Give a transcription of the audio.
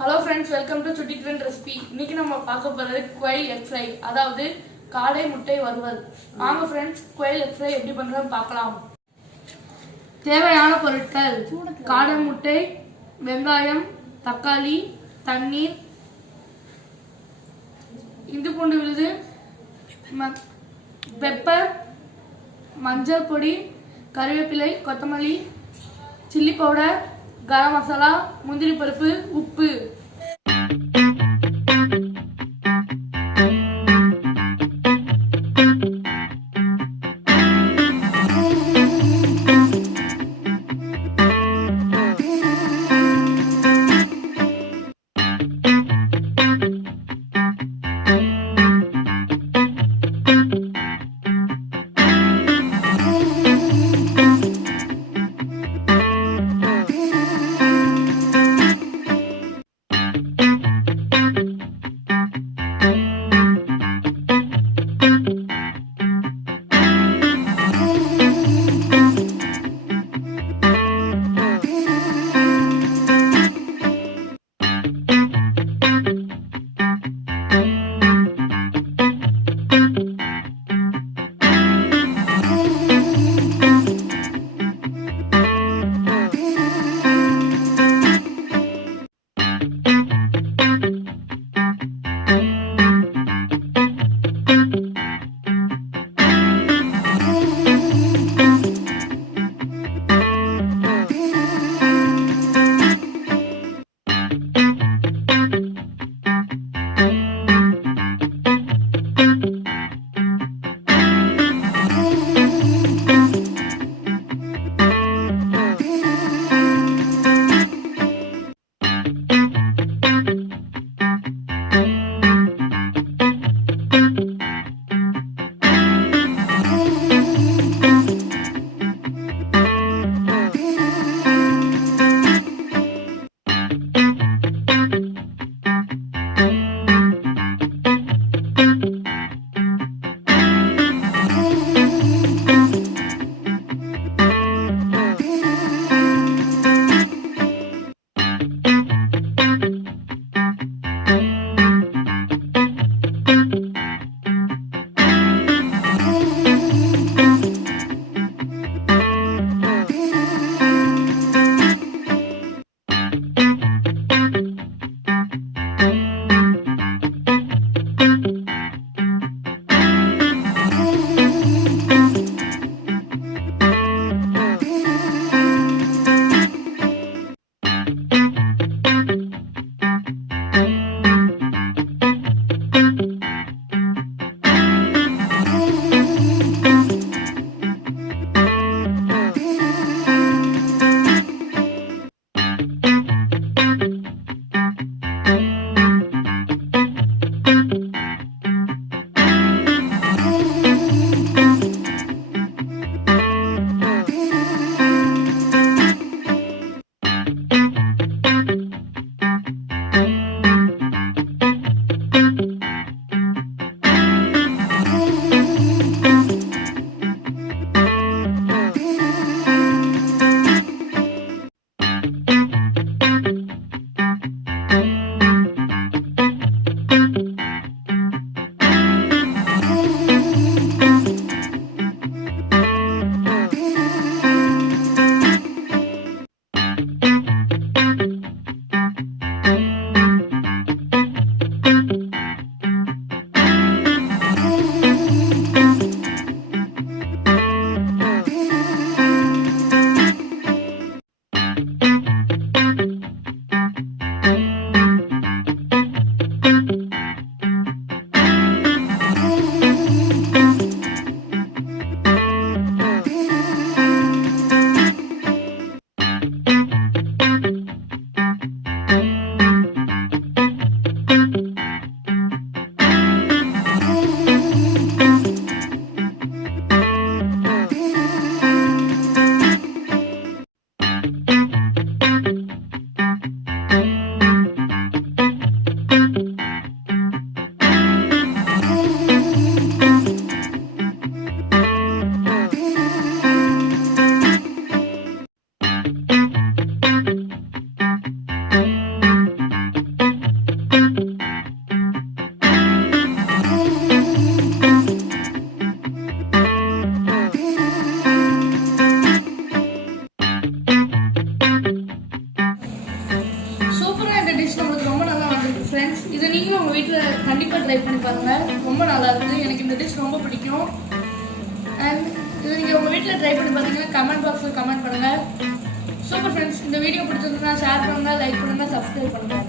Hello friends, welcome to சுட்டி trend recipe. இன்னைக்கு நம்ம பார்க்க போகிறது குவைல் எக் ஃப்ரை, அதாவது காடை முட்டை வறுவல். வாங்க ஃப்ரெண்ட்ஸ், குவைல் எக் ஃப்ரை எப்படி பண்ணுறோன்னு பார்க்கலாம். தேவையான பொருட்கள்: காடை முட்டை, வெங்காயம், தக்காளி, தண்ணீர், இஞ்சி பூண்டு விழுது, பெப்பர், மஞ்சள் பொடி, கறிவேப்பிலை, கொத்தமல்லி, சில்லி பவுடர், கரம் மசாலா, முந்திரி பருப்பு, உப்பு. ஃப்ரெண்ட்ஸ் இதை நீங்களும் உங்கள் வீட்டில் கண்டிப்பாக ட்ரை பண்ணி பாருங்கள். ரொம்ப நல்லா இருக்குது. எனக்கு இந்த டிஷ் ரொம்ப பிடிக்கும். அண்ட் இதை நீங்கள் உங்கள் வீட்டில் ட்ரை பண்ணி பார்த்தீங்கன்னா கமெண்ட் பாக்ஸில் கமெண்ட் பண்ணுங்கள். சூப்பர் ஃப்ரெண்ட்ஸ், இந்த வீடியோ பிடிச்சிருந்தா ஷேர் பண்ணுங்கள், லைக் பண்ணுங்கள், சப்ஸ்கிரைப் பண்ணுங்கள்.